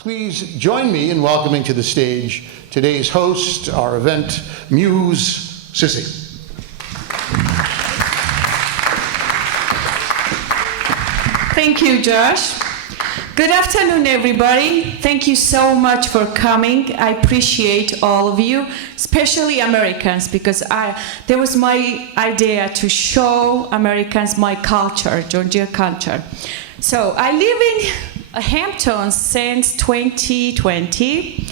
Please join me in welcoming to the stage today's host, our event muse, Sissy. Thank you, Josh. Good afternoon, everybody. Thank you so much for coming. I appreciate all of you, especially Americans, because there was my idea to show Americans my culture, Georgian culture. So I live in Hampton since 2020,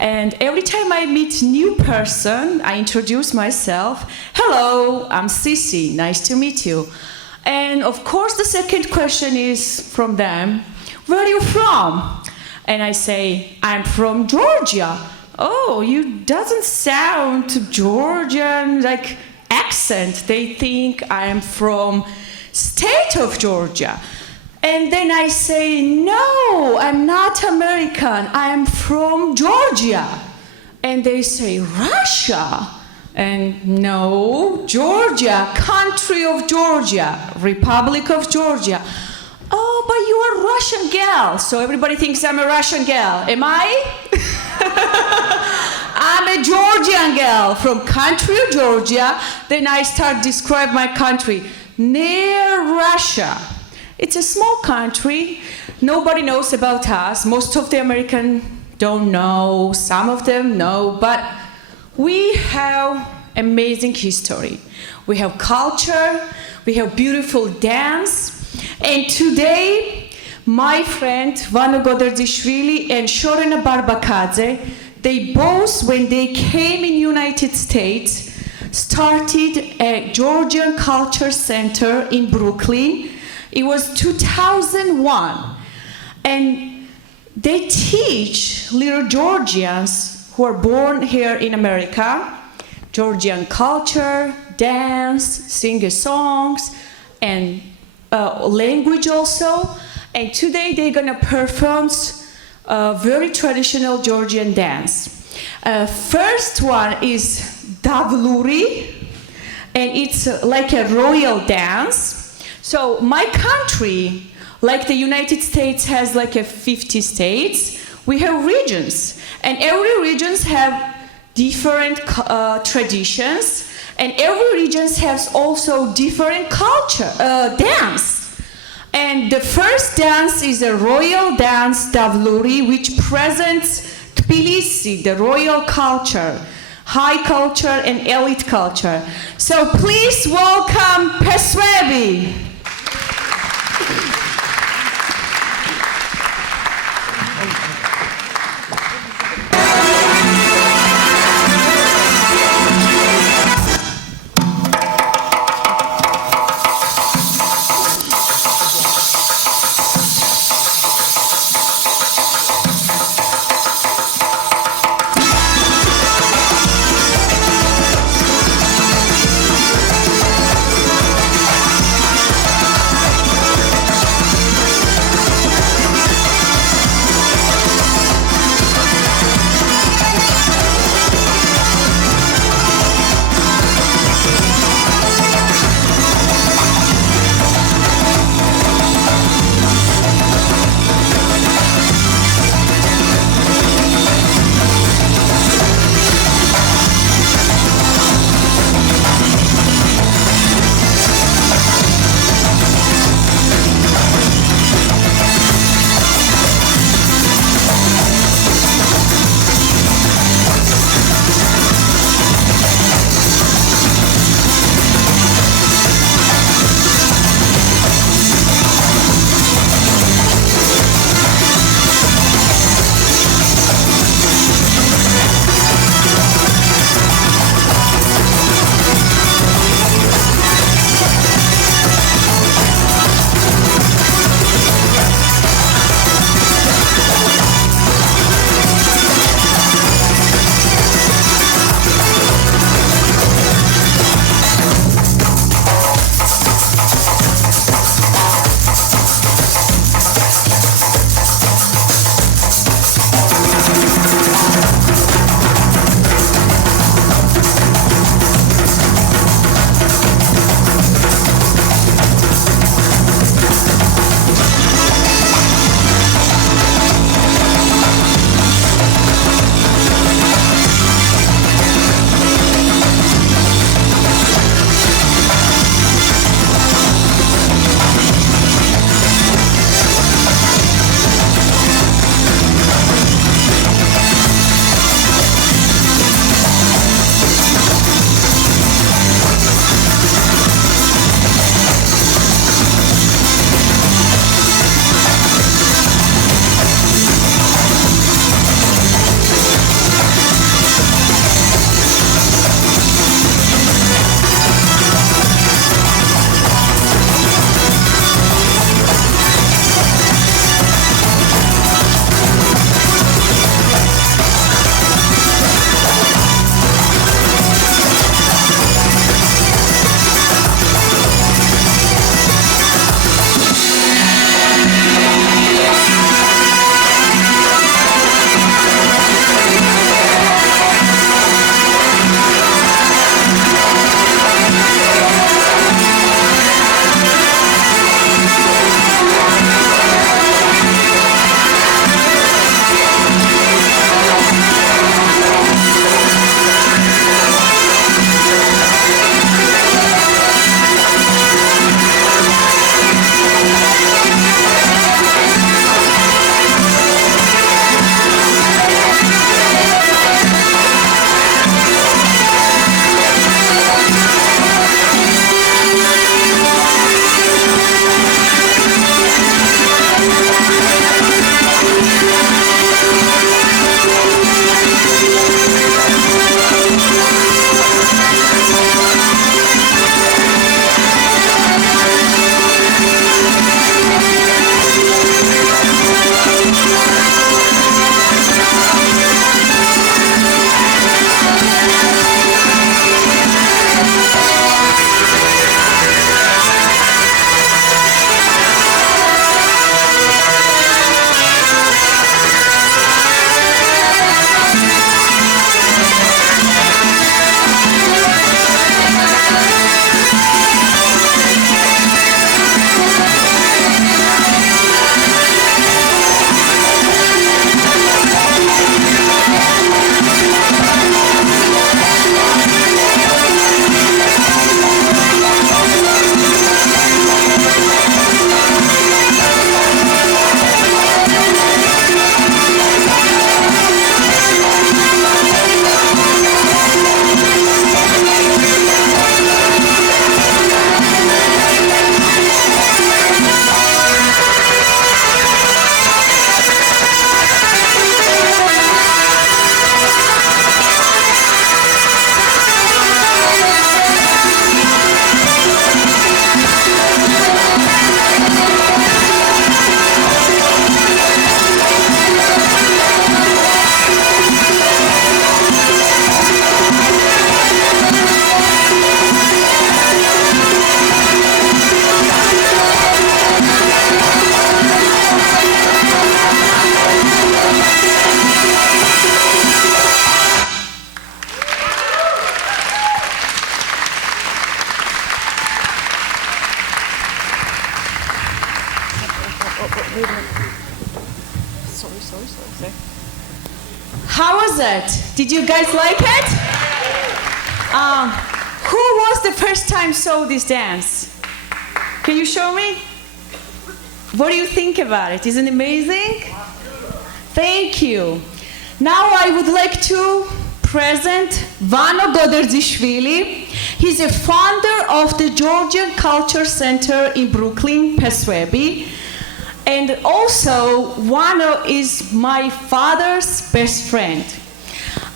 and every time I meet a new person, I introduce myself. Hello, I'm Sissy. Nice to meet you. And of course, the second question is from them. Where are you from? And I say, I'm from Georgia. Oh, you doesn't sound Georgian, like accent. They think I'm from state of Georgia. And then I say, no, I'm not American. I'm from Georgia. And they say, Russia. And no, Georgia, country of Georgia, Republic of Georgia. Oh, but you are a Russian gal. So everybody thinks I'm a Russian gal. Am I? I'm a Georgian gal from country of Georgia. Then I start describe my country. Near Russia. It's a small country. Nobody knows about us. Most of the Americans don't know. Some of them know. But we have amazing history. We have culture. We have beautiful dance. And today, my friend Vanu Goderdishvili and Shorena Barbakadze, they both, when they came in United States, started a Georgian Cultural Center in Brooklyn. It was 2001. And they teach little Georgians who are born here in America, Georgian culture, dance, sing songs, and language also. And today they're gonna perform very traditional Georgian dance. First one is Davluri, and it's like a royal dance. So my country, like the United States has like a 50 states, we have regions, and every regions have different traditions, and every region has also different culture, dance. And the first dance is a royal dance, Davluri, which presents Tbilisi, the royal culture, high culture and elite culture. So please welcome PESVEBI. How was it? Did you guys like it? Who was the first time saw this dance? Can you show me? What do you think about it? Isn't it amazing? Thank you. Now I would like to present Vano Goderzishvili. He's a founder of the Georgian Cultural Center in Brooklyn, PESVEBI. And also, Vano is my father's best friend.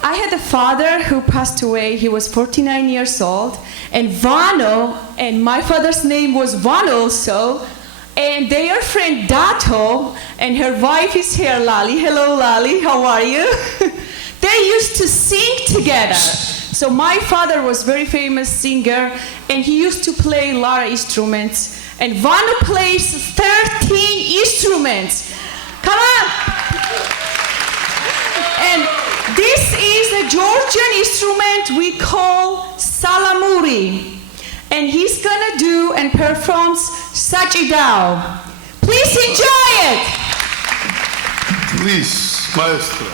I had a father who passed away. He was 49 years old. And Vano, and my father's name was Vano also, and their friend Dato, and her wife is here, Lali. Hello, Lali, how are you? They used to sing together. So my father was a very famous singer, and he used to play a lot of instruments. And Vano plays 13 instruments. Come on! And this is a Georgian instrument we call salamuri. And he's gonna do and performs Sajidao. Please enjoy it! Please, maestro.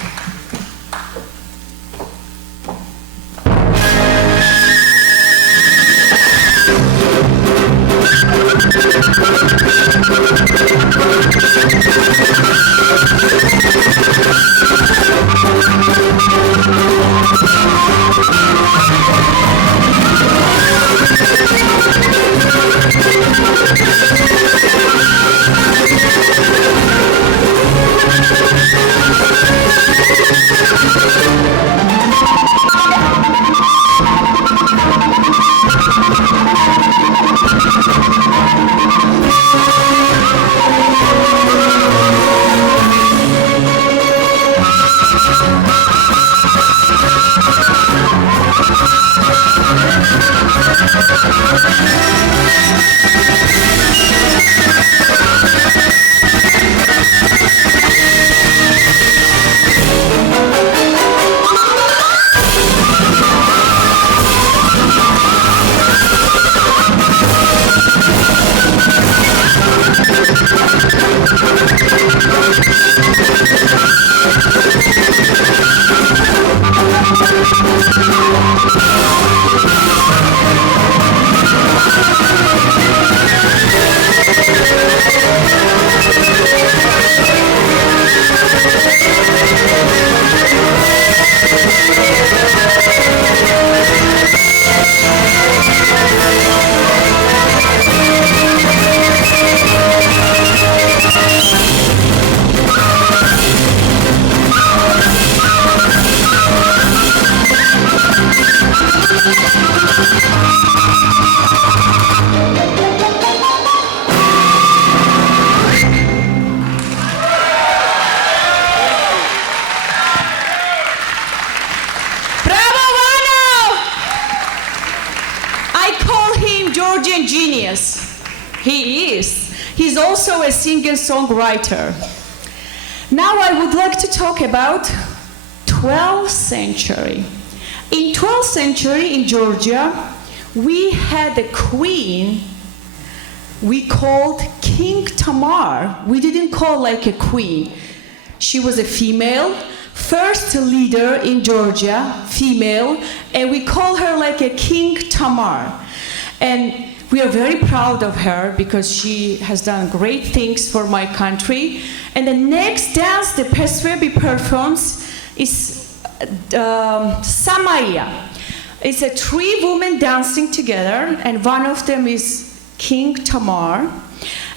Georgian genius. He is. He's also a singer-songwriter. Now I would like to talk about 12th century. In 12th century in Georgia, we had a queen we called King Tamar. We didn't call like a queen. She was a female, first leader in Georgia, female, and we call her like a King Tamar. And we are very proud of her because she has done great things for my country. And the next dance the PESVEBI performs is Samaya. It's a 3 women dancing together, and one of them is King Tamar,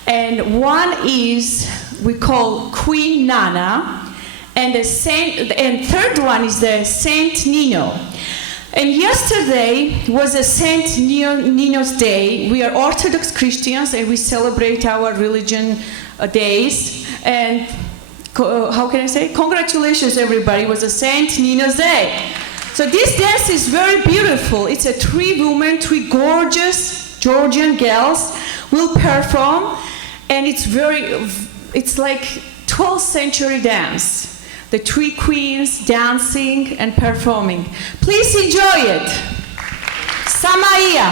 and one is we call Queen Nana, and third one is the Saint Nino. And yesterday was a Saint Nino's Day. We are Orthodox Christians and we celebrate our religion days. And how can I say? Congratulations, everybody! It was a Saint Nino's Day. So this dance is very beautiful. It's a 3 women, 3 gorgeous Georgian girls will perform, and it's like 12th century dance. The 3 queens dancing and performing. Please enjoy it. Samaya.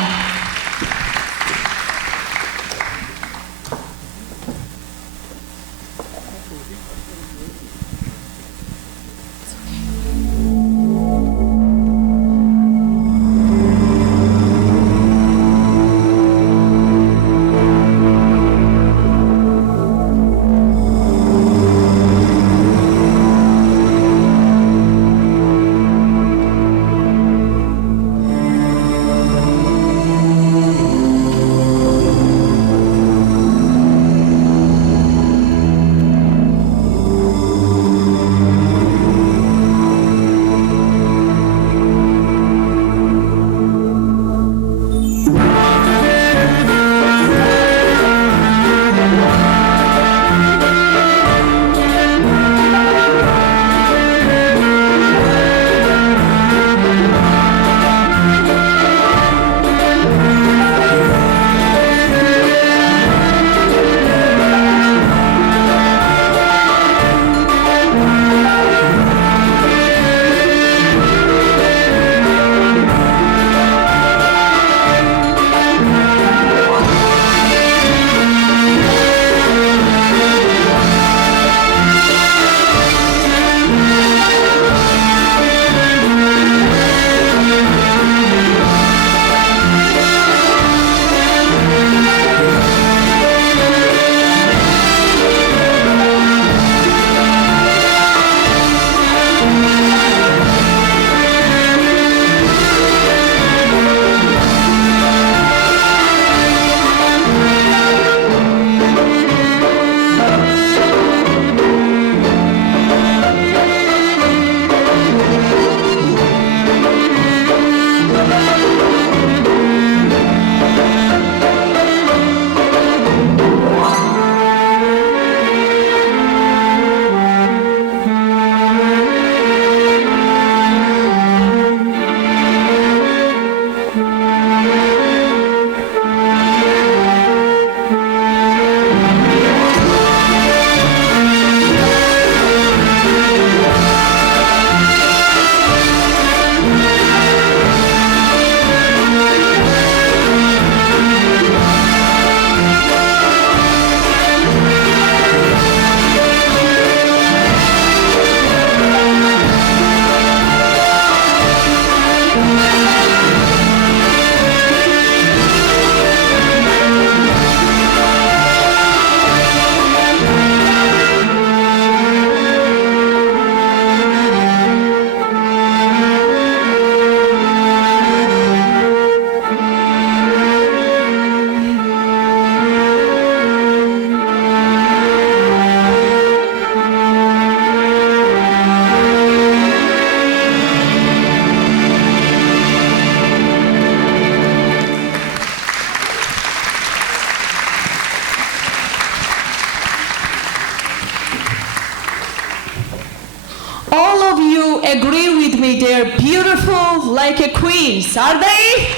all of you agree with me, they're beautiful like a queens, are they?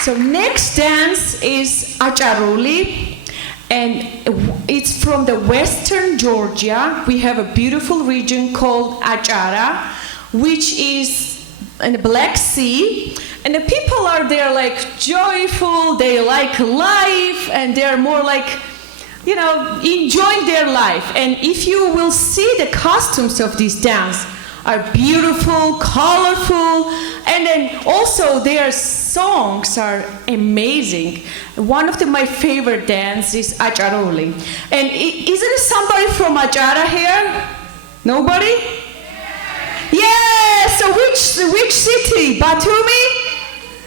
So next dance is Acharuli, and it's from the western Georgia. We have a beautiful region called Achara, which is in the Black Sea, and the people are there like joyful, they like life, and they're more like, you know, enjoying their life. And if you will see the costumes of this dance are beautiful, colorful, and then also their songs are amazing. One of my favorite dance is Acharoli. And isn't it somebody from Achara here? Nobody? Yeah, so which city? Batumi?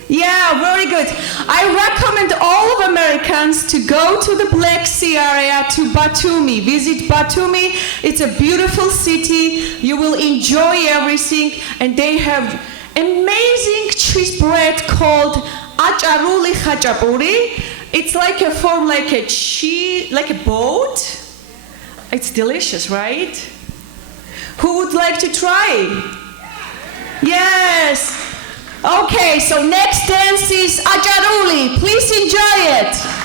Yeah, very good. I recommend all of Americans to go to the Black Sea area, to Batumi. Visit Batumi. It's a beautiful city. You will enjoy everything. And they have amazing cheese bread called Acharuli Khachapuri. It's like a form like a cheese, like a boat. It's delicious, right? Who would like to try? Yes. Okay, so next dance is Acharuli. Please enjoy it.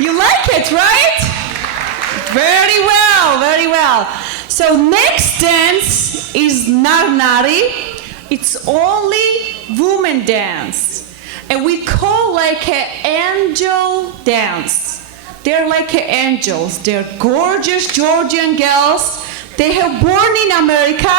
You like it, right? Very well, very well. So next dance is narnari. It's only women dance. And we call like an angel dance. They're like angels. They're gorgeous Georgian girls. They have born in America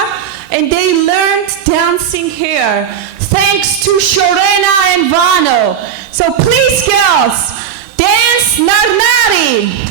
and they learned dancing here. Thanks to Shorena and Vano. So please girls, dance narnari.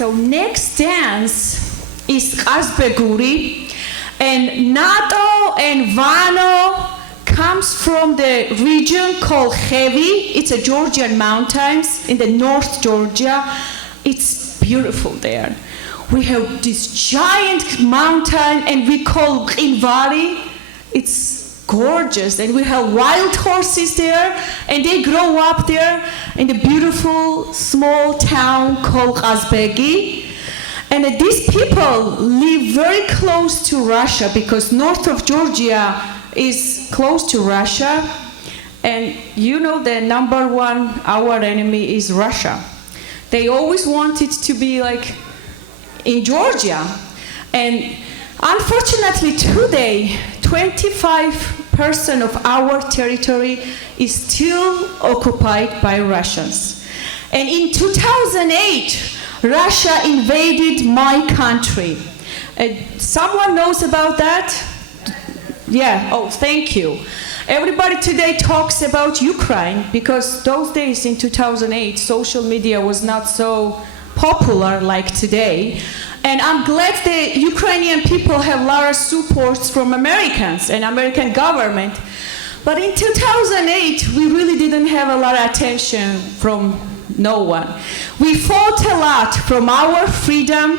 So next dance is Azbeguri, and Nato and Vano comes from the region called Hevi. It's a Georgian mountains in the North Georgia. It's beautiful there. We have this giant mountain and we call Invari. It's gorgeous, and we have wild horses there, and they grow up there in the beautiful small town called Azbegi. And these people live very close to Russia because north of Georgia is close to Russia. And you know the number one, our enemy is Russia. They always wanted to be like in Georgia. And unfortunately today, 25% of our territory is still occupied by Russians. And in 2008, Russia invaded my country. Someone knows about that? Yeah, oh, thank you. Everybody today talks about Ukraine because those days in 2008, social media was not so popular like today. And I'm glad the Ukrainian people have a lot of support from Americans and American government. But in 2008, we really didn't have a lot of attention from no one. We fought a lot from our freedom,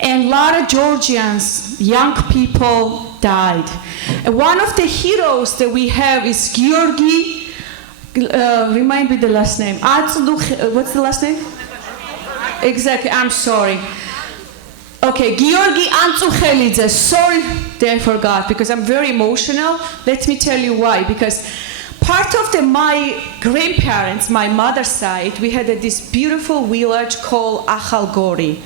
and a lot of Georgians, young people, died. And one of the heroes that we have is Georgi, remind me the last name. What's the last name? Exactly, I'm sorry. Okay, Georgi Antsuchelidze. Sorry that I forgot because I'm very emotional. Let me tell you why. Because part of my grandparents, my mother's side, we had this beautiful village called Akhalgori,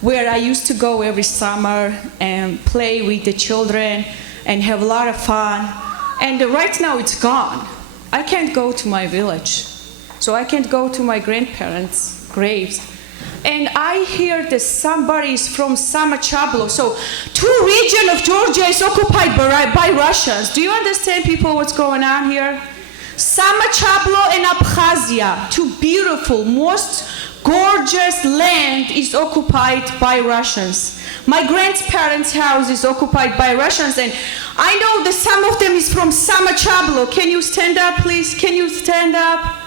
where I used to go every summer and play with the children and have a lot of fun. And right now it's gone. I can't go to my village. So I can't go to my grandparents' graves. And I hear that somebody is from Samachablo. So 2 regions of Georgia is occupied by Russians. Do you understand, people, what's going on here? Samachablo and Abkhazia, 2 beautiful, most gorgeous land is occupied by Russians. My grandparents' house is occupied by Russians, and I know that some of them is from Samachablo. Can you stand up, please? Can you stand up?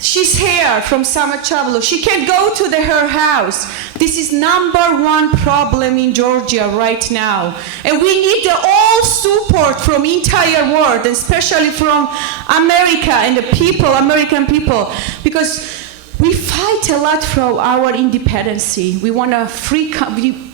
She's here from Samachablo. She can't go to her house. This is #1 problem in Georgia right now. And we need all support from entire world, especially from America and the people, American people, because we fight a lot for our independence. We want to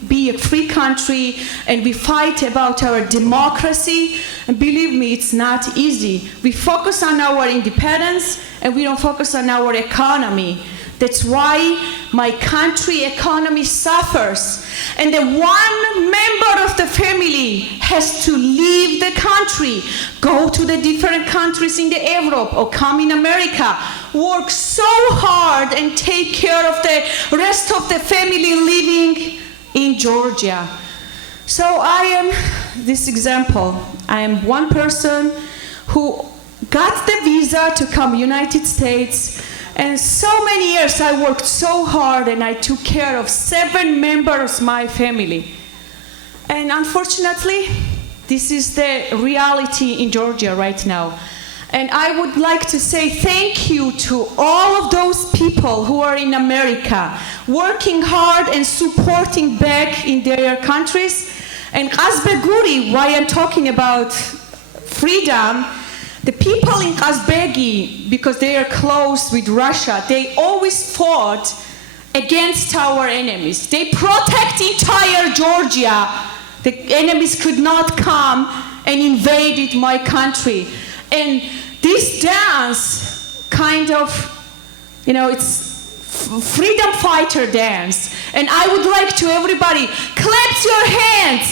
be a free country, and we fight about our democracy. And believe me, it's not easy. We focus on our independence, and we don't focus on our economy. That's why my country economy suffers. And the one member of the family has to leave the country, go to the different countries in Europe or come in America, work so hard and take care of the rest of the family living in Georgia. So I am this example. I am one person who got the visa to come United States, and so many years I worked so hard and I took care of 7 members of my family. And unfortunately, this is the reality in Georgia right now. And I would like to say thank you to all of those people who are in America, working hard and supporting back in their countries. And Kazbeguri, why I'm talking about freedom, the people in Kazbegi, because they are close with Russia, they always fought against our enemies. They protect entire Georgia. The enemies could not come and invaded my country. And this dance kind of, it's freedom fighter dance. And I would like to everybody, clap your hands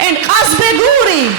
and Kazbeguri.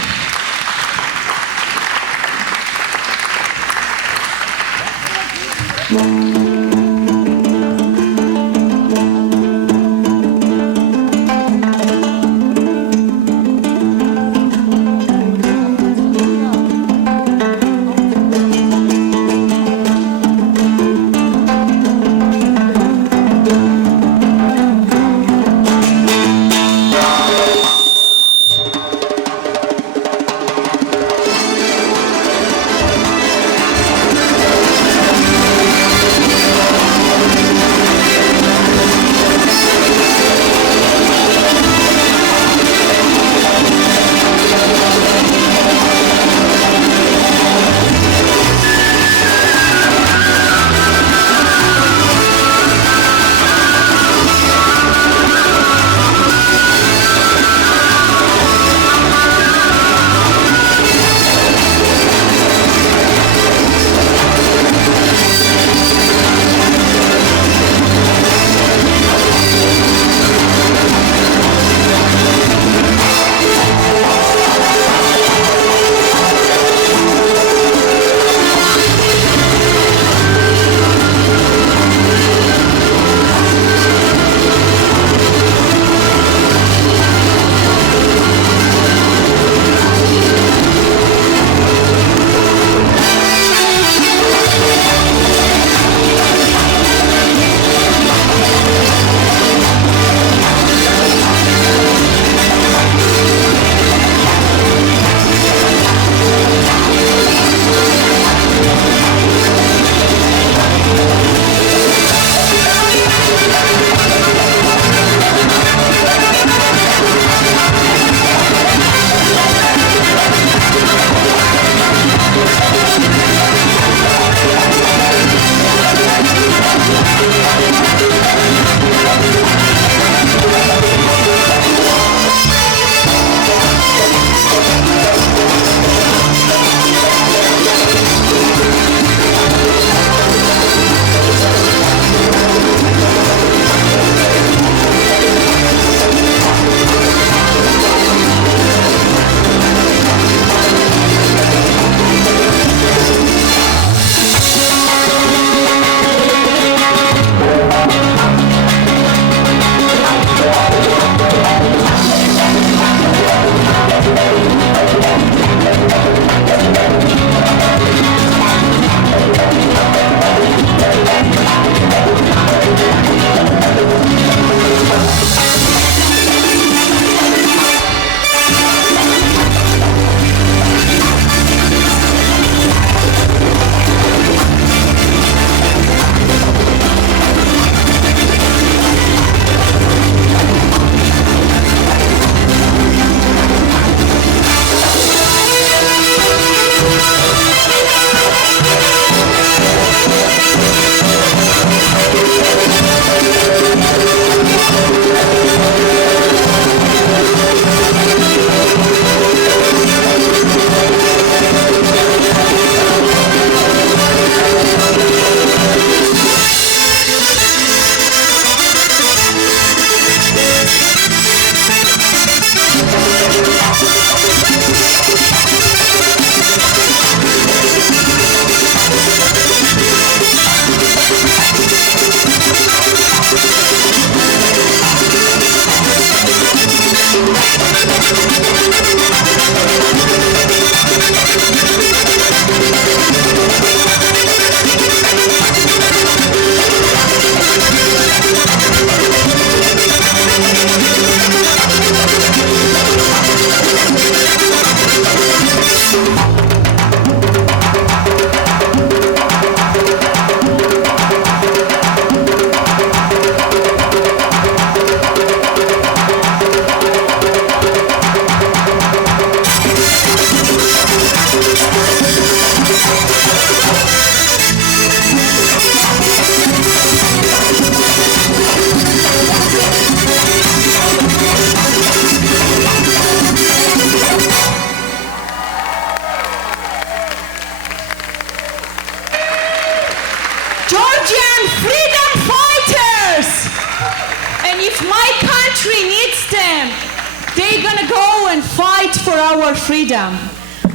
our freedom.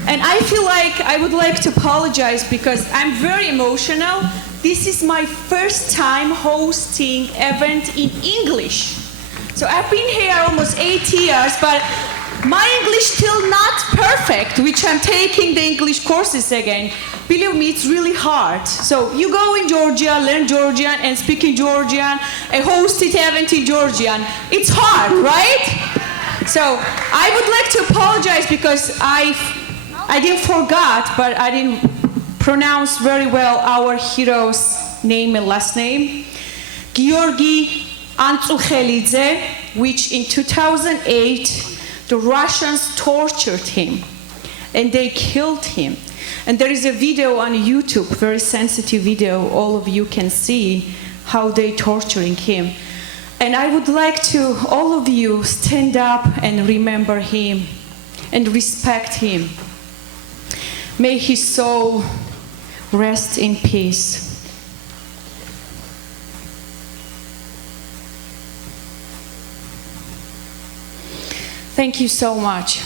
And I feel like I would like to apologize because I'm very emotional. This is my first time hosting event in English. So I've been here almost 8 years, but my English still not perfect, which I'm taking the English courses again. Believe me, it's really hard. So you go in Georgia, learn Georgian and speak in Georgian, and host it event in Georgian. It's hard, right? So I would like to apologize because I didn't forget, but I didn't pronounce very well our hero's name and last name. Georgi Antsuchelidze, which in 2008, the Russians tortured him and they killed him. And there is a video on YouTube, very sensitive video, all of you can see how they torturing him. And I would like to, all of you, stand up and remember him and respect him. May his soul rest in peace. Thank you so much.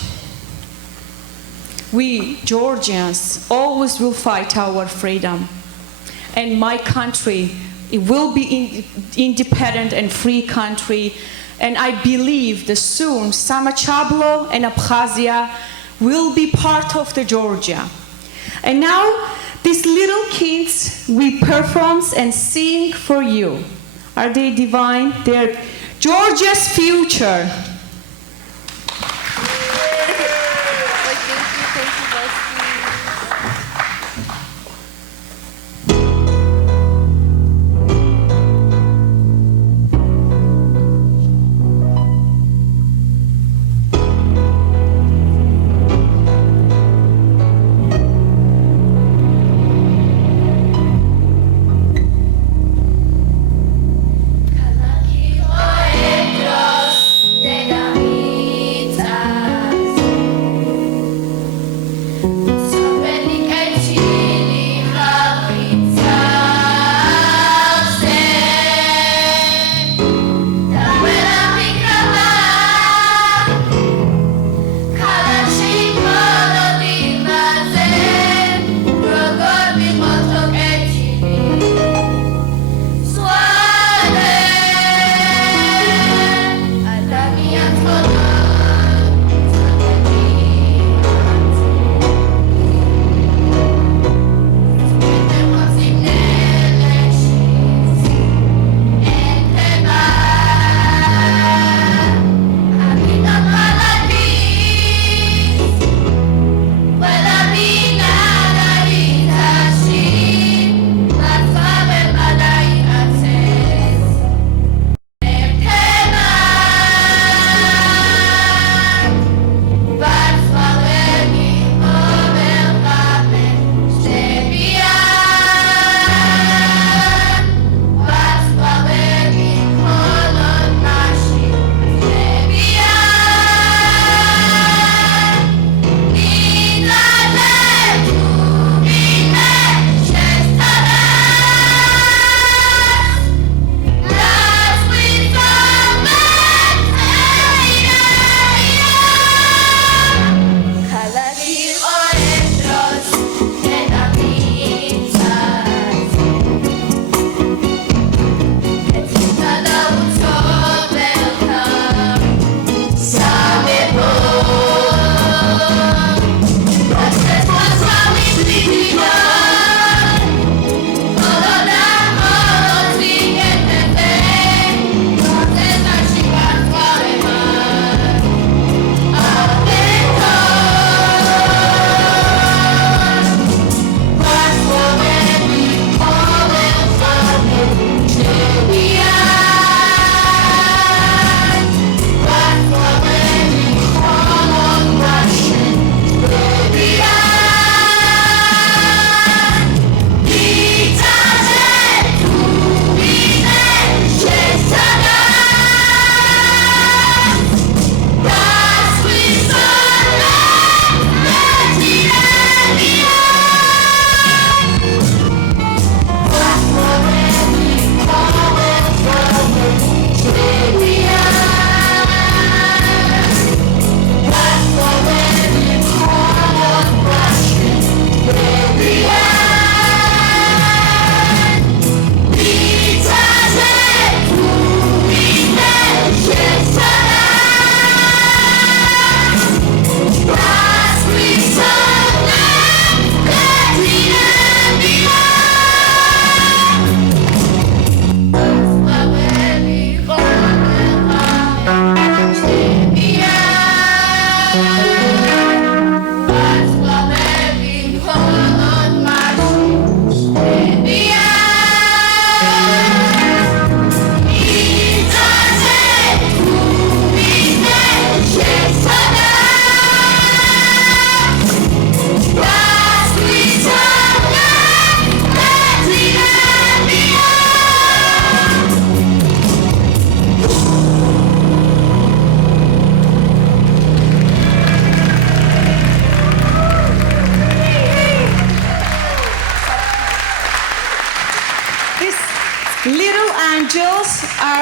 We Georgians always will fight our freedom. And my country, it will be independent and free country. And I believe that soon Samachablo and Abkhazia will be part of the Georgia. And now these little kids we perform and sing for you. Are they divine? They're Georgia's future. Then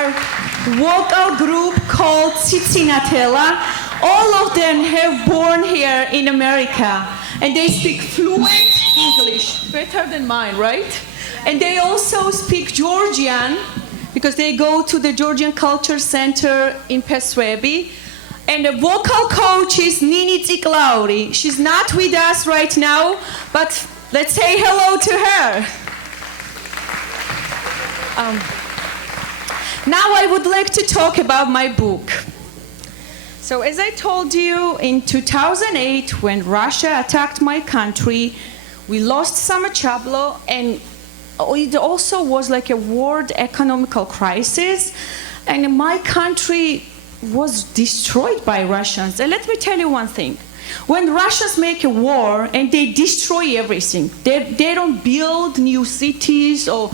our vocal group called Tsitsinatela. All of them have born here in America, and they speak fluent English, better than mine, right? And they also speak Georgian, because they go to the Georgian Cultural Center in PESVEBI. And the vocal coach is Nini Tsiklauri. She's not with us right now, but let's say hello to her. Now I would like to talk about my book. So as I told you, in 2008, when Russia attacked my country, we lost Samachablo, and it also was like a world economical crisis, and my country was destroyed by Russians. And let me tell you one thing. When Russians make a war and they destroy everything, they don't build new cities or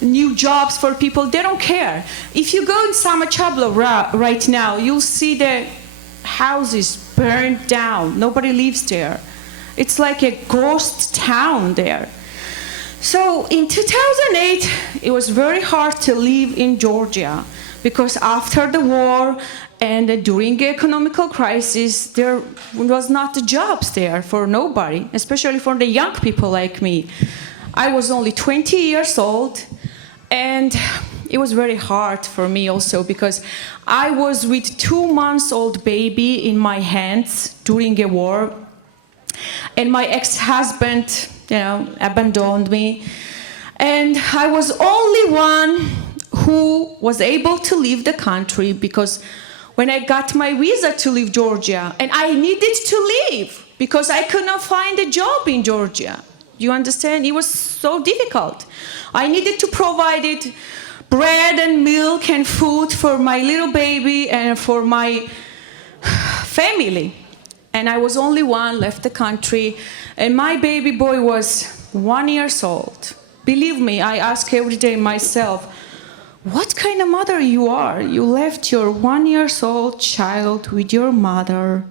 new jobs for people, they don't care. If you go in Samachablo right now, you'll see the houses burned down. Nobody lives there. It's like a ghost town there. So in 2008, it was very hard to live in Georgia, because after the war and during the economical crisis, there was not the jobs there for nobody, especially for the young people like me. I was only 20 years old, and it was very hard for me also, because I was with 2-month-old baby in my hands during a war, and my ex-husband, abandoned me, and I was only one who was able to leave the country, because when I got my visa to leave Georgia, and I needed to leave because I could not find a job in Georgia. You understand? It was so difficult. I needed to provide it bread and milk and food for my little baby and for my family. And I was only one left the country, and my baby boy was 1 year old. Believe me, I ask every day myself, what kind of mother you are? You left your 1 year old child with your mother.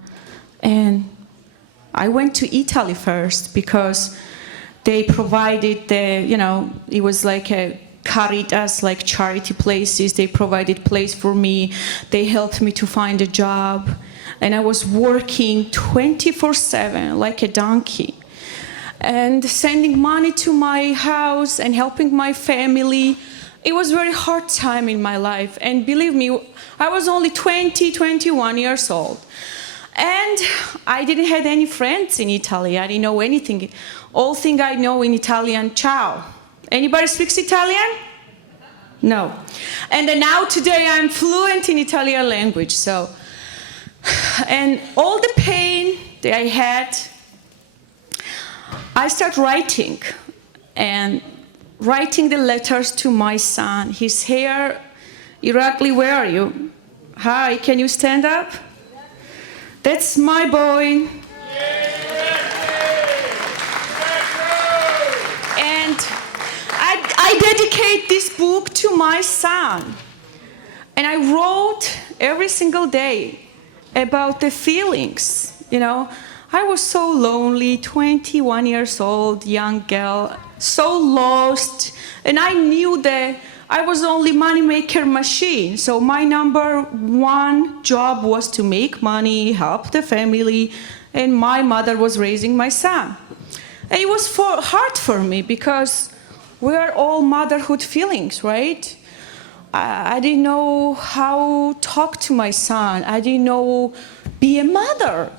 And I went to Italy first, because they provided it was like a Caritas, like charity places. They provided place for me. They helped me to find a job. And I was working 24/7 like a donkey, and sending money to my house and helping my family. It was a very hard time in my life, and believe me, I was only 21 years old. And I didn't have any friends in Italy. I didn't know anything. All thing I know in Italian, ciao. Anybody speaks Italian? No. And then now today I'm fluent in Italian language, so. And all the pain that I had, I started writing, and writing the letters to my son. He's here. Irakli, where are you? Hi, can you stand up? That's my boy. And I dedicate this book to my son. And I wrote every single day about the feelings. I was so lonely, 21 years old, young girl, so lost, and I knew that I was only money-maker machine. So my number one job was to make money, help the family, and my mother was raising my son. And it was hard for me, because we are all motherhood feelings, right? I didn't know how to talk to my son. I didn't know be a mother.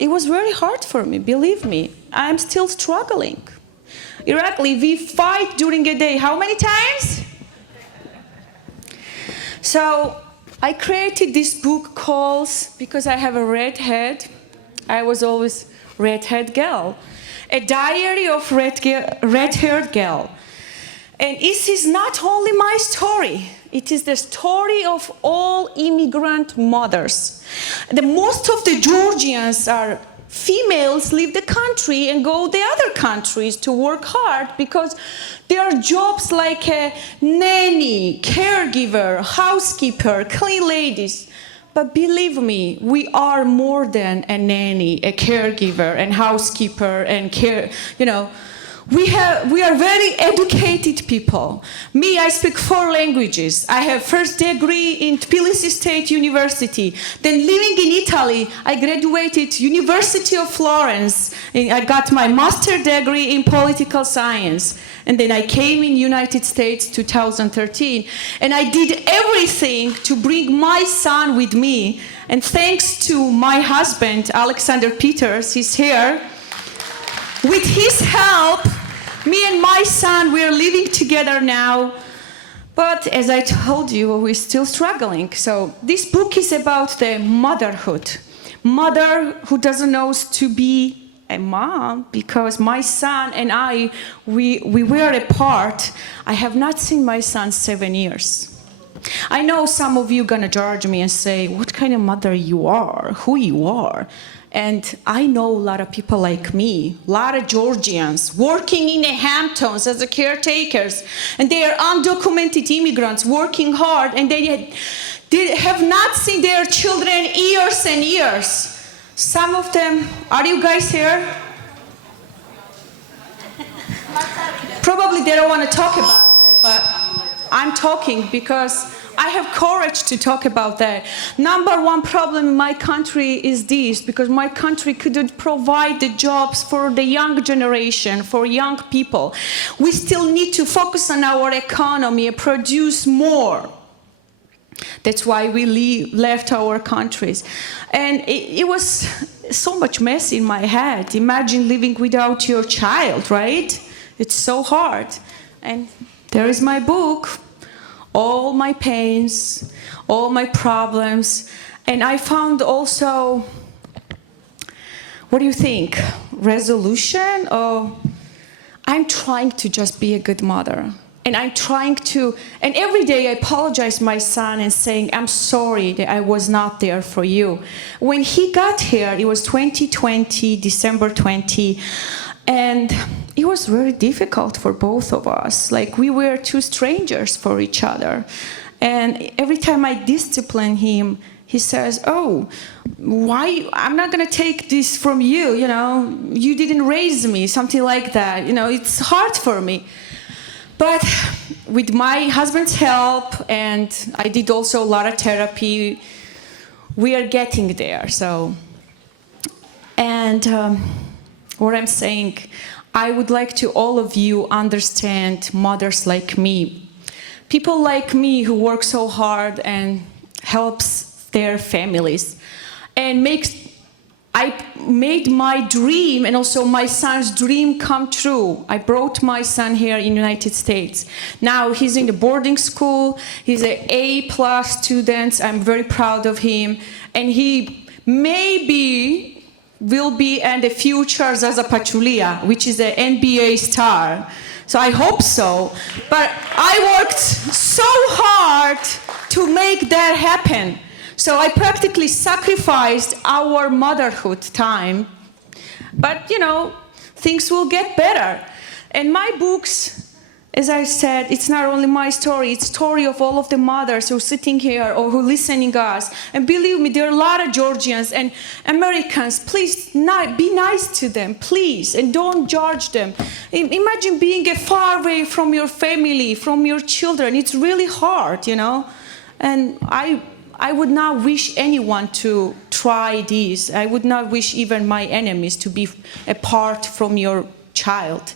It was very hard for me, believe me. I'm still struggling. Irakli, we fight during a day. How many times? So I created this book called, because I have a red head, I was always redhead girl. A diary of red-haired girl. And this is not only my story, it is the story of all immigrant mothers. Most of the Georgians are females, leave the country and go to the other countries to work hard, because there are jobs like a nanny, caregiver, housekeeper, clean ladies. But believe me, we are more than a nanny, a caregiver, and housekeeper, and we are very educated people. Me, I speak 4 languages. I have first degree in Tbilisi State University. Then living in Italy, I graduated University of Florence. And I got my master degree in political science. And then I came in United States 2013. And I did everything to bring my son with me. And thanks to my husband, Alexander Peters, he's here. With his help, me and my son, we're living together now. But as I told you, we're still struggling. So this book is about the motherhood. Mother who doesn't know to be a mom, because my son and I, we were apart. I have not seen my son 7 years. I know some of you are gonna judge me and say, what kind of mother you are, who you are. And I know a lot of people like me, a lot of Georgians working in the Hamptons as caretakers, and they are undocumented immigrants working hard, and they have not seen their children years and years. Some of them, are you guys here? Probably they don't want to talk about it, but I'm talking because I have courage to talk about that. Number one problem in my country is this, because my country couldn't provide the jobs for the young generation, for young people. We still need to focus on our economy and produce more. That's why we left our countries. And it was so much mess in my head. Imagine living without your child, right? It's so hard. And there is my book. All my pains, all my problems. And I found also, what do you think? Resolution? Or I'm trying to just be a good mother. And I'm trying to, and every day I apologize to my son and saying, I'm sorry that I was not there for you. When he got here, it was 2020, December 20, and it was very difficult for both of us. Like, we were 2 strangers for each other. And every time I discipline him, he says, oh, why? I'm not going to take this from you, you know. You didn't raise me, something like that. You know, it's hard for me. But with my husband's help, and I did also a lot of therapy, we are getting there. So, and what I'm saying, I would like to all of you understand mothers like me. People like me who work so hard and helps their families. And I made my dream and also my son's dream come true. I brought my son here in the United States. Now he's in the boarding school. He's an A+ student. I'm very proud of him. And he maybe will be in the future Zaza Pachulia, which is an NBA star. So I hope so. But I worked so hard to make that happen. So I practically sacrificed our motherhood time. But, you know, things will get better. And my books, as I said, it's not only my story, it's story of all of the mothers who are sitting here or who are listening to us. And believe me, there are a lot of Georgians and Americans. Please be nice to them, please, and don't judge them. Imagine being far away from your family, from your children. It's really hard, you know. And I would not wish anyone to try this. I would not wish even my enemies to be apart from your child.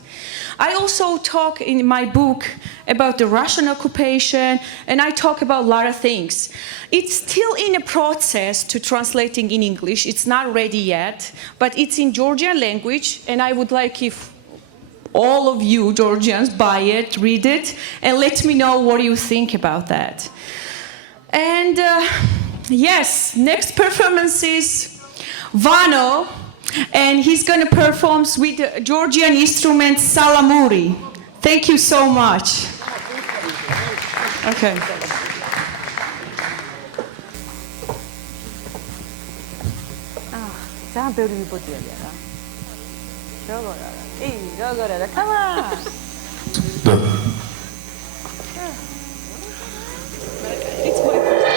I also talk in my book about the Russian occupation, and I talk about a lot of things. It's still in a process to translating in English. It's not ready yet, but it's in Georgian language, and I would like if all of you Georgians buy it, read it, and let me know what you think about that. And yes, next performance is Vano, and he's going to perform with the Georgian instrument salamuri. Thank you so much. Okay. Come on. It's my first.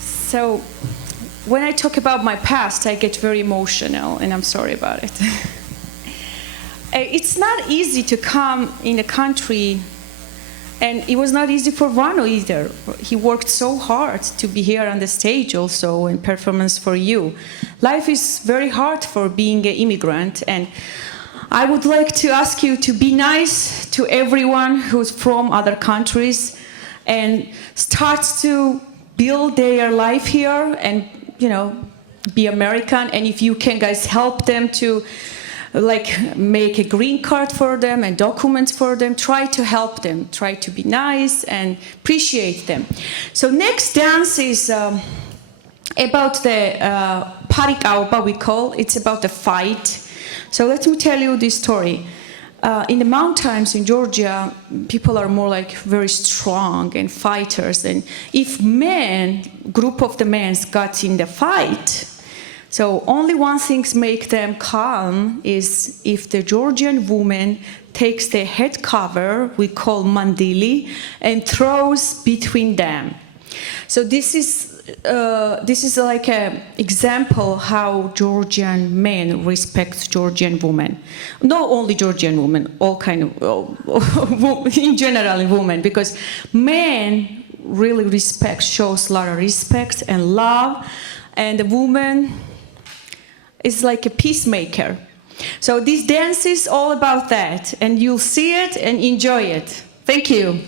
So, when I talk about my past, I get very emotional, and I'm sorry about it. It's not easy to come in a country, and it was not easy for Vano either. He worked so hard to be here on the stage also in performance for you. Life is very hard for being an immigrant, and I would like to ask you to be nice to everyone who's from other countries and start to build their life here and, you know, be American. And if you can, guys, help them to make a green card for them and documents for them, try to help them, try to be nice and appreciate them. So next dance is about the parikaupa, we call. It's about the fight. So let me tell you this story. In the mountains in Georgia, people are more like very strong and fighters. And if group of the men got in the fight, so only one thing make them calm is if the Georgian woman takes the head cover, we call mandili, and throws between them. So this is like an example how Georgian men respect Georgian women. Not only Georgian women, all kind of, in general, women, because men really shows a lot of respect and love, and the woman is like a peacemaker. So this dance is all about that, and you'll see it and enjoy it. Thank you.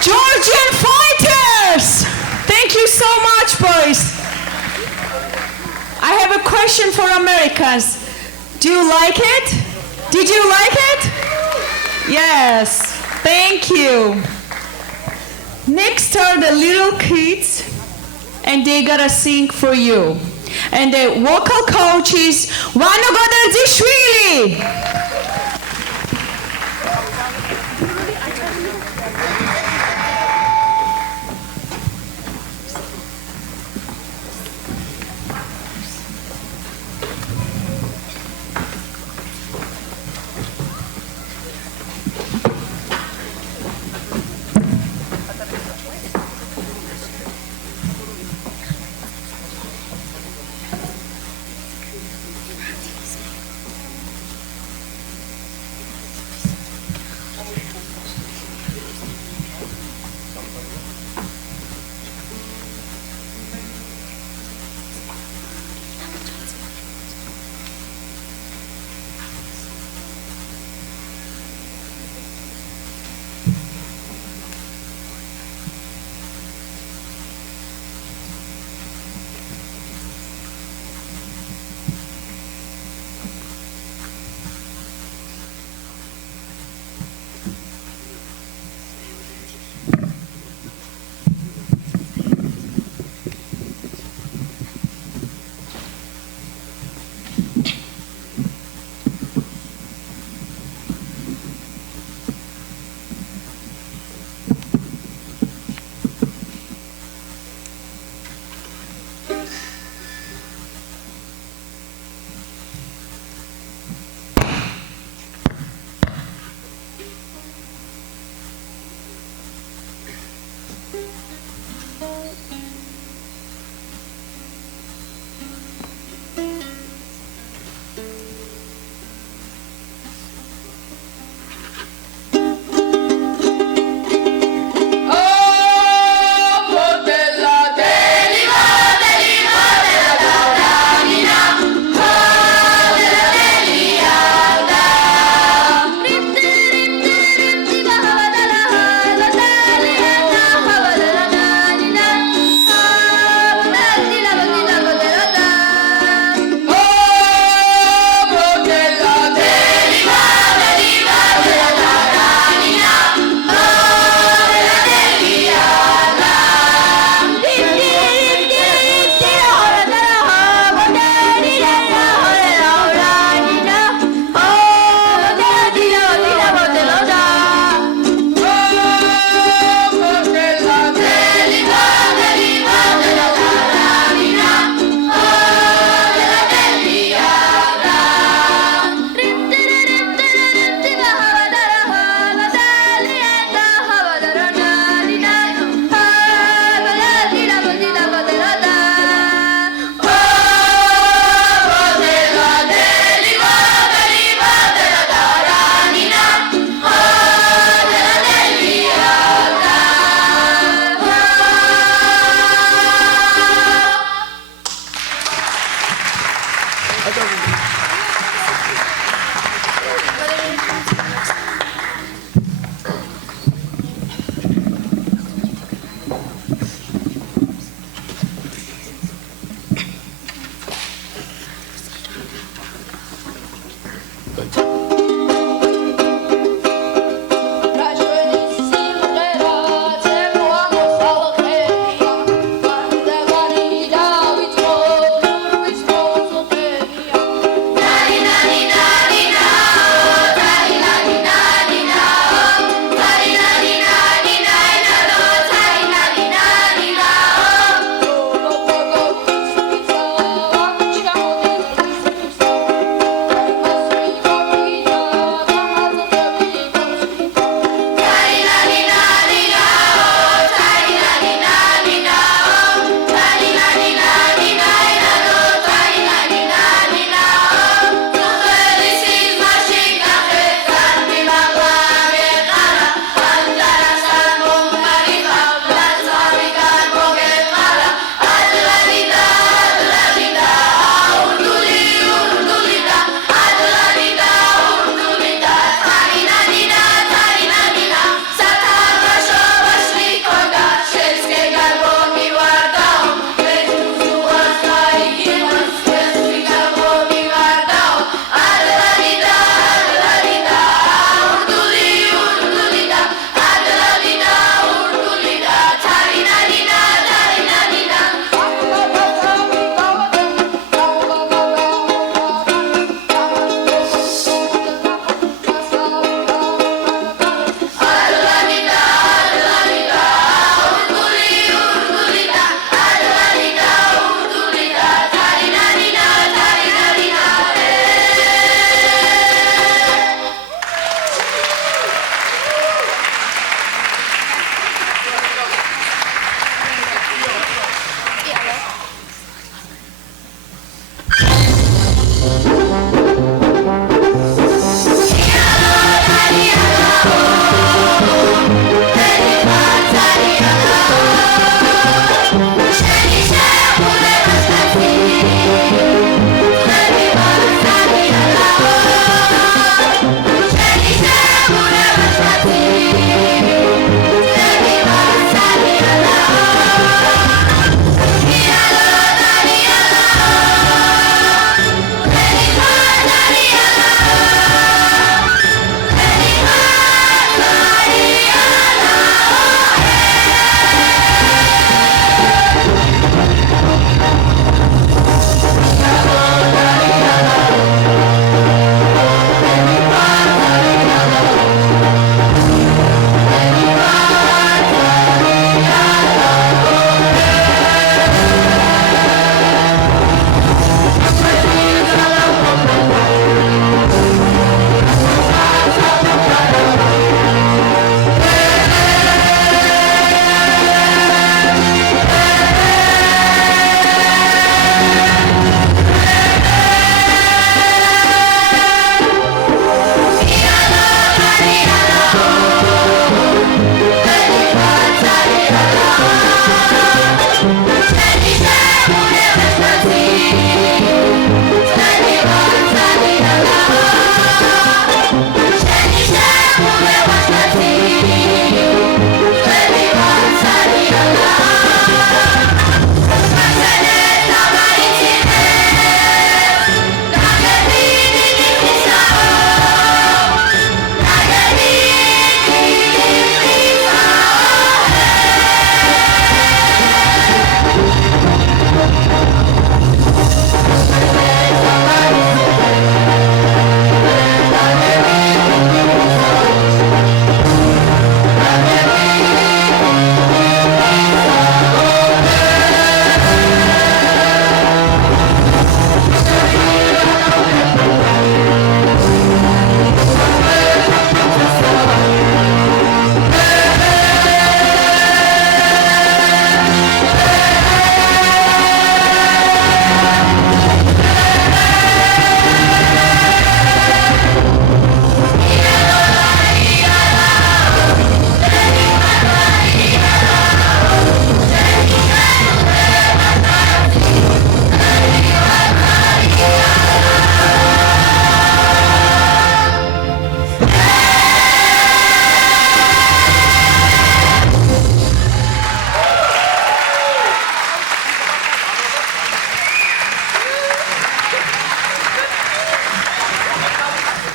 Georgian fighters! Thank you so much, boys. I have a question for Americans. Do you like it? Did you like it? Yes, thank you. Next are the little kids, and they gotta sing for you. And the vocal coach is Vano Godadzishvili.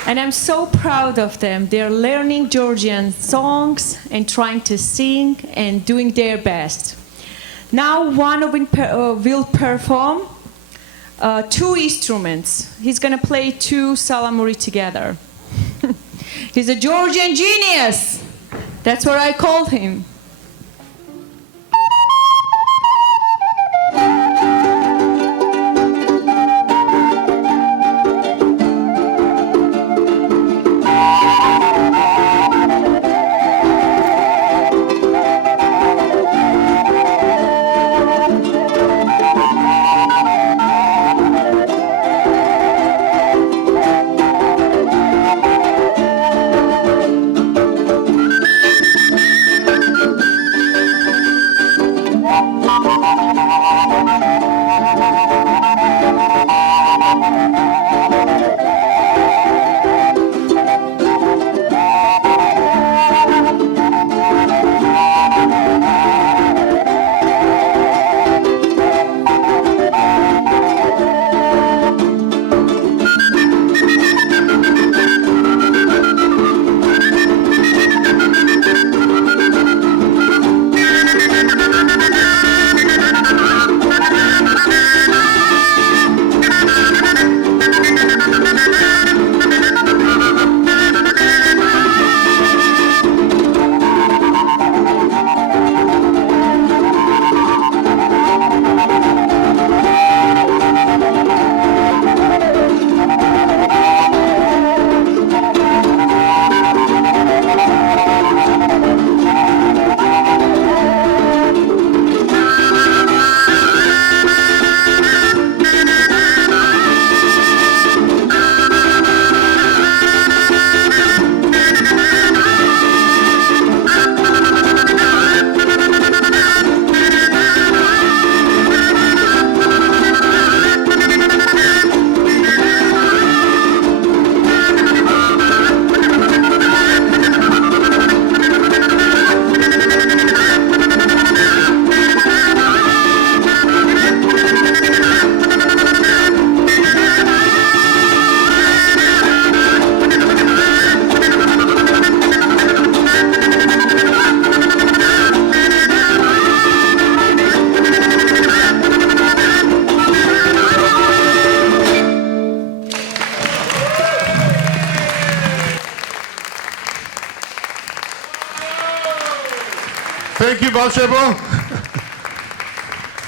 And I'm so proud of them. They're learning Georgian songs and trying to sing and doing their best. Now one will perform two instruments. He's going to play two salamuri together. He's a Georgian genius. That's what I called him. Thank you, Balshebo.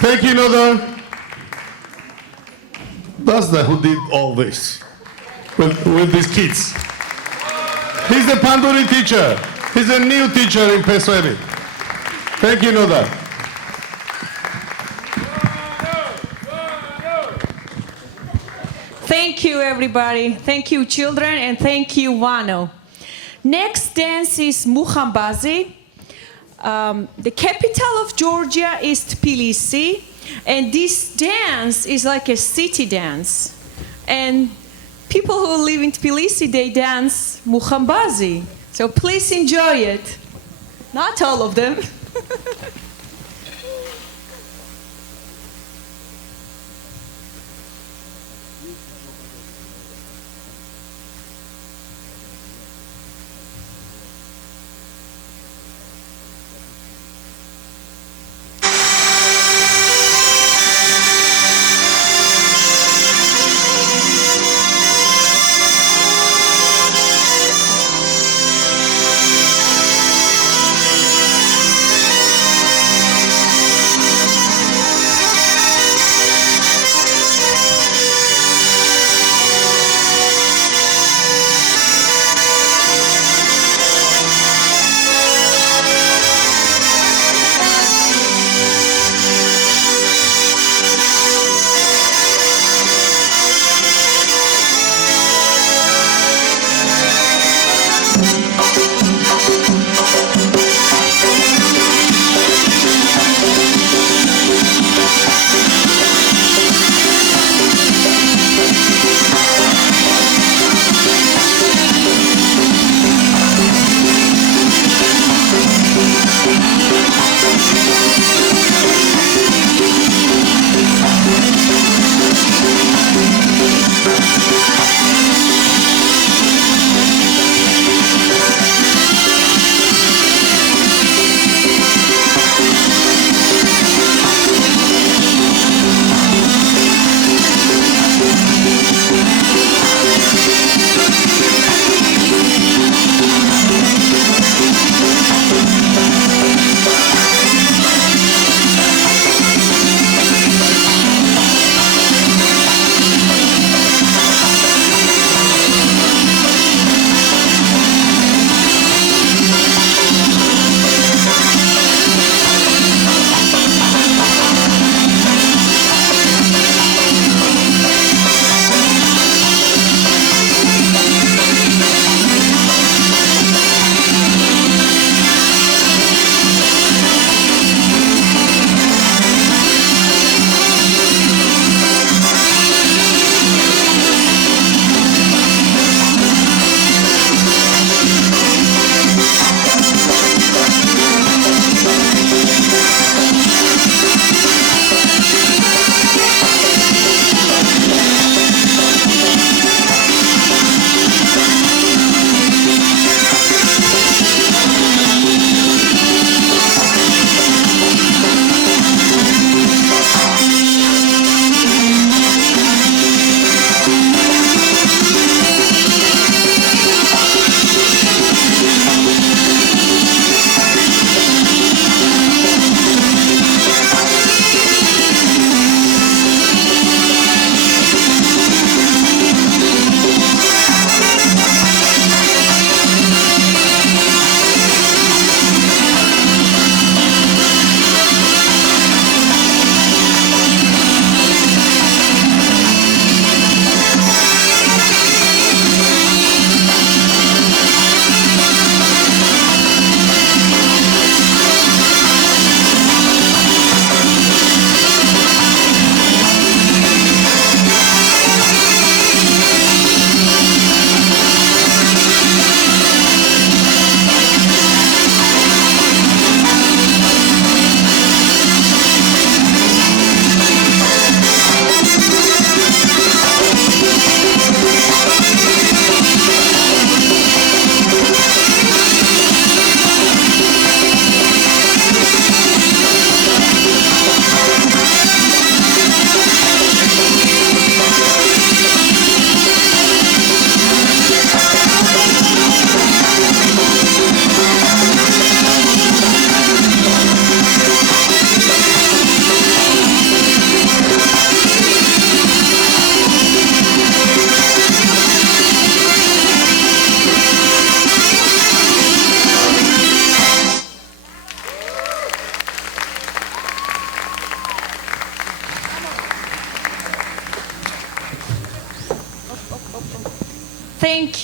Thank you, Nodar. That's the who did all this with these kids. He's the Panduri teacher. He's a new teacher in PESVEBI. Thank you, Nodar. Thank you, everybody. Thank you, children, and thank you, Wano. Next dance is Muhambazi. The capital of Georgia is Tbilisi, and this dance is like a city dance. And people who live in Tbilisi, they dance Muhambazi. So please enjoy it. Not all of them.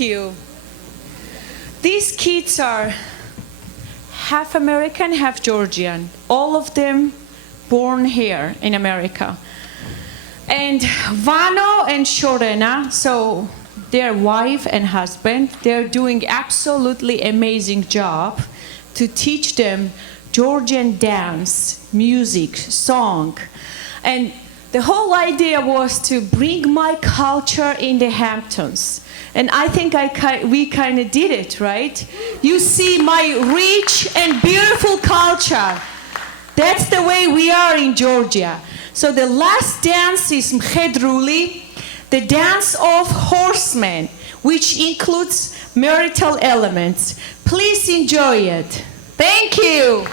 you. These kids are half American, half Georgian. All of them born here in America. And Vano and Shorena, so their wife and husband, they're doing absolutely amazing job to teach them Georgian dance, music, song. And the whole idea was to bring my culture in the Hamptons. And I think we kind of did it, right? You see my rich and beautiful culture. That's the way we are in Georgia. So the last dance is Mchedruli, the dance of horsemen, which includes marital elements. Please enjoy it. Thank you.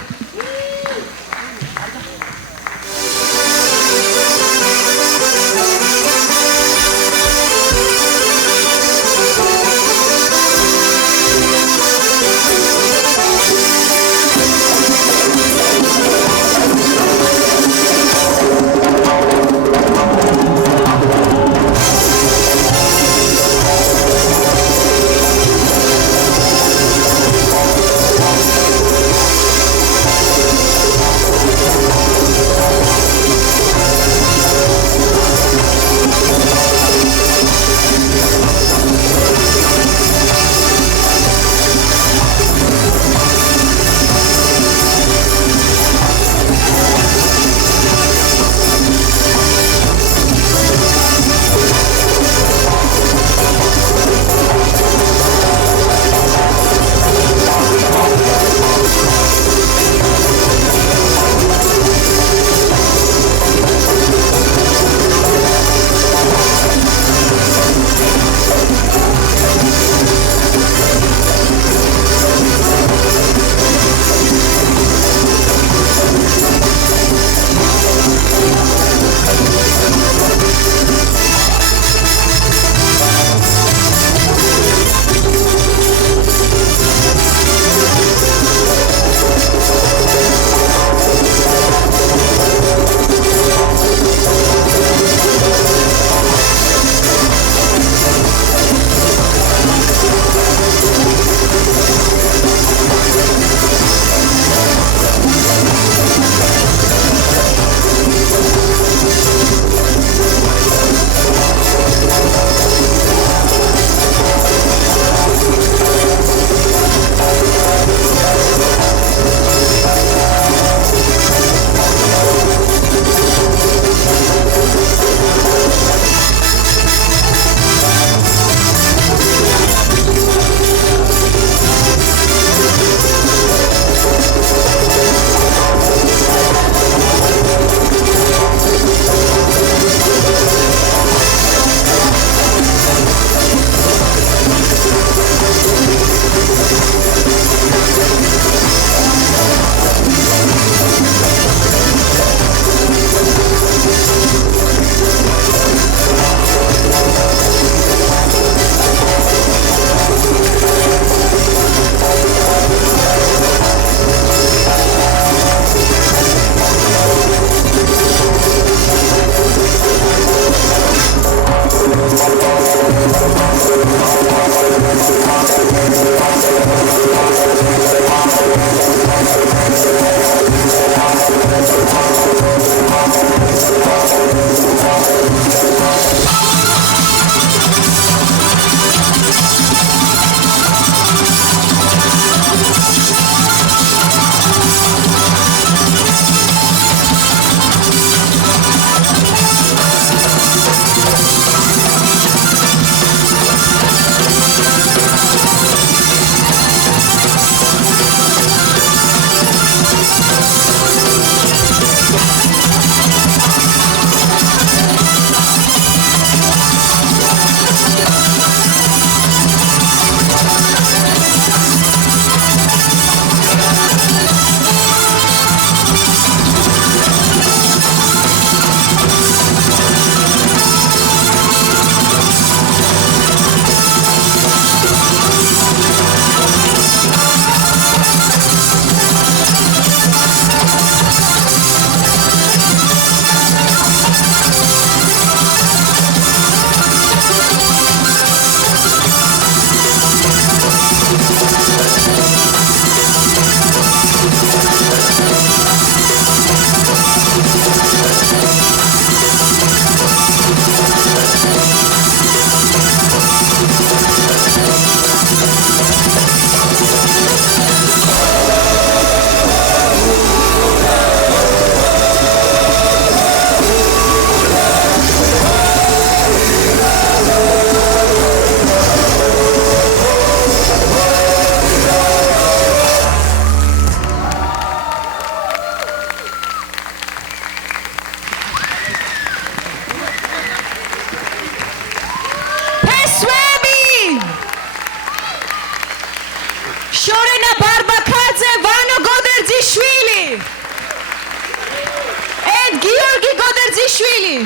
Shorena Barbakadze, Vano Goderzishvili, and Georgi Goderzishvili.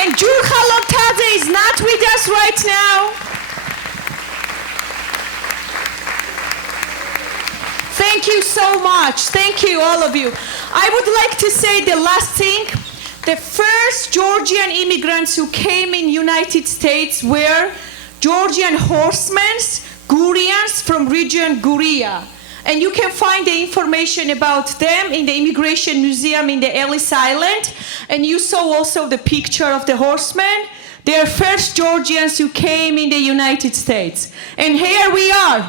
And Jurja Loktadze is not with us right now. Thank you so much. Thank you, all of you. I would like to say the last thing. The first Georgian immigrants who came in United States were Georgian horsemen, Gurians from region Guria. And you can find the information about them in the Immigration Museum in the Ellis Island. And you saw also the picture of the horsemen. They are first Georgians who came in the United States. And here we are.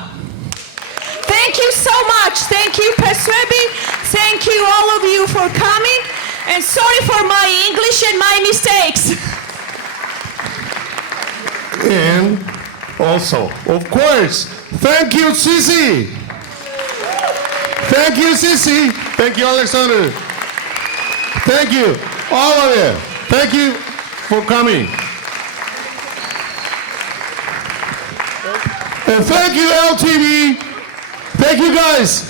Thank you so much. Thank you, PESVEBI. Thank you, all of you, for coming. And sorry for my English and my mistakes. And also, of course, thank you, Sisi. Thank you, Sisi. Thank you, Alexander. Thank you, all of you. Thank you for coming. And thank you, LTV. Thank you, guys.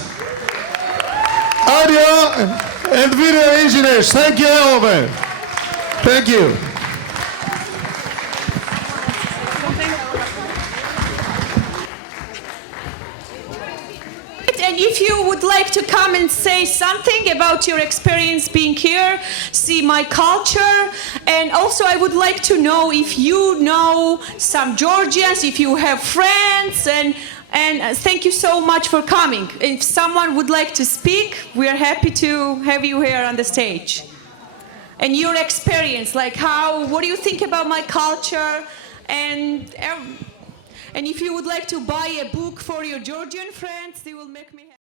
Audio and video engineers. Thank you, all of them. Thank you. And if you would like to come and say something about your experience being here, see my culture, and also I would like to know if you know some Georgians, if you have friends, and thank you so much for coming. If someone would like to speak, we are happy to have you here on the stage. And your experience, like what do you think about my culture, and if you would like to buy a book for your Georgian friends, they will make me happy.